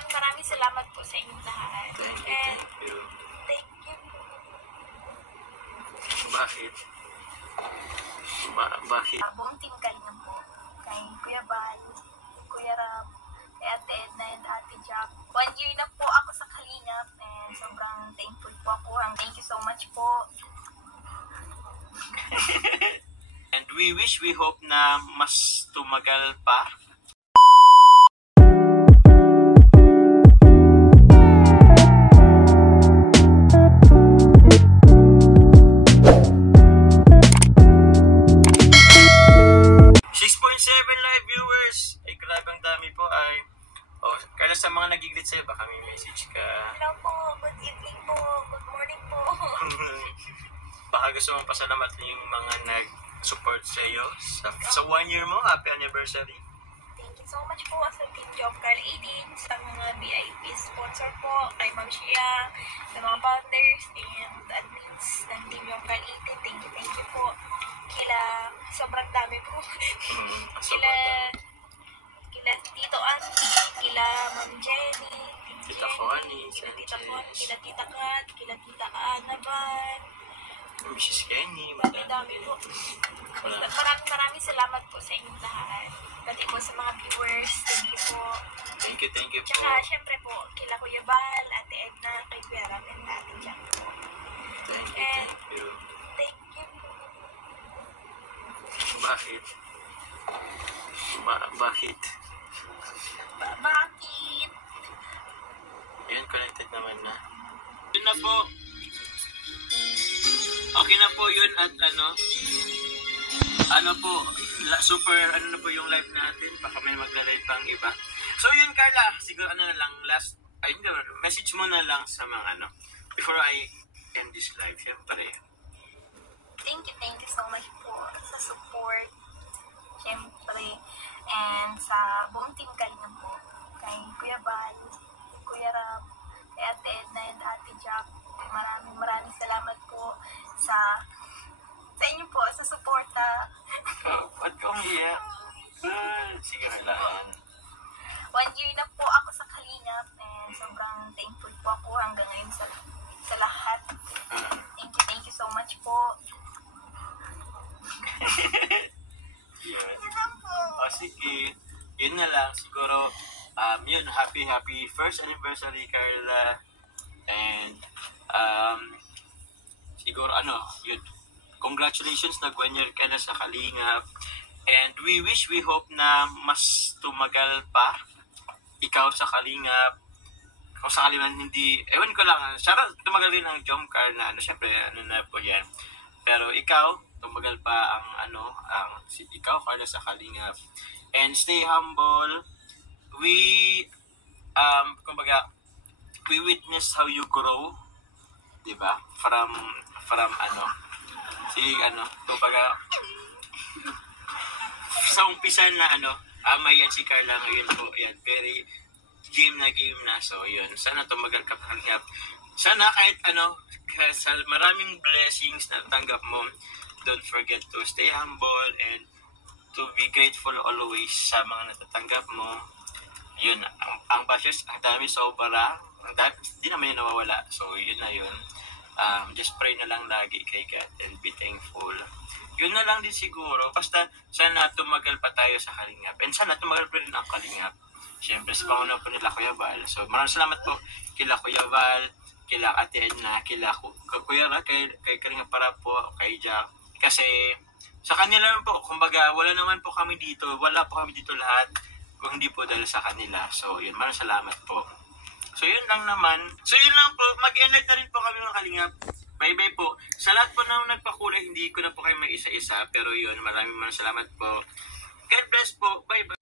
maraming salamat po sa inyong lahat. Thank you. Thank you. Bakit? Bakit? Buong team Kalingap po. Kay Kuya Bal, Kuya Ram, kay Ate Edna and Ate Jack. 1 year na po ako sa Kalingap and sobrang thankful po ako. Thank you so much po. And we hope na mas tumagal pa. Live viewers! Ay, grabe ang dami po ay... Oh, kaya sa mga nagiglit sa'yo, baka may message ka. Hello po, good evening po, good morning po. Baka gusto mong pasalamatan yung mga nag-support sa'yo sa 1 year mo. Happy anniversary! Thank you so much po sa Team Job Carl 18, sa mga VIP sponsor po, kay Ma'am Shia, sa mga founders, and admins ng Team Job Carl 18. Thank you po. Kila, sobrang dami po. Kila Tito Andy, kila Ma'am Jenny, Tita Connie, kila Tita Connie, kila Tita Kat, kila Tita Anaban, Mrs. Kenny, dami po. Maraming salamat po sa inyong lahat. Pati po sa mga viewers, thank you po. Thank you po. Tsaka, syempre po, kila Kuya Bal, Ate Edna, kay Kuya Ram, and Ate Jack po. Thank you. Thank you. Bakit? Bakit? Bakit? Ayan, connected naman na. Yun na po. Okay na po yun at ano po, super na po yung live natin. Baka may magla-live pang iba. So yun, Carla, siguro na lang last, message mo na lang sa mga before I end this live, syempre. Thank you so much po sa support, syempre, and sa buong team Kalingap po, kay Kuya Bal, Kuya Ram, kay Ate Edna and Ate Jack. Maraming salamat po sa inyo po, sa suporta. Ba't ka umiyak? Sige na lang. 1 year na po ako sa Kalingap and sobrang thankful po ako hanggang ngayon sa lahat. Thank you so much po. Yun. Yun lang po. Sige. Yun na lang. Siguro, yun, happy first anniversary, Carla. And, siguro, yun, congratulations, nag-1 year ka na sa Kalingap. And we hope na mas tumagal pa ikaw sa Kalingap. Kung sakali man hindi, ewan ko lang, sana tumagal rin ang Jomcar na, syempre, na po yan. Pero ikaw, tumagal pa ang ikaw, Carla, sa Kalingap. And stay humble. We witness how you grow, diba? From kumbaga, sa umpisa na may yan si Carla ngayon po, yan, very game na. So, yun, sana tumagal ka pa. Sana kahit sa maraming blessings na tanggap mo, don't forget to stay humble and to be grateful always sa mga natatanggap mo. Yun, ang bashes, ang dami sobra. Hindi naman yun nawawala. So, yun na yun. Just pray na lang lagi kay God and be thankful. Yun na lang din siguro. Basta, sana tumagal pa tayo sa Kalingap. And sana tumagal pa rin ang Kalingap. Siyempre, sa pangunawa po nila Kuya Val. So, maraming salamat po kila Kuya Val, kila Ate Edna, kila Kuya Ra, kay Kalingap para po, kay Jack. Kasi, sa kanila naman po, kumbaga, wala naman po kami dito. Wala po kami dito lahat kung hindi po dahil sa kanila. So, yun, maraming salamat po. So, yun lang naman. So, yun lang po. Mag-end na rin po kami mga Kalingap. Bye-bye po. Sa lahat po na nagpakulay, hindi ko na po kayo mag-isa-isa. Pero yun, maraming salamat po. God bless po. Bye-bye.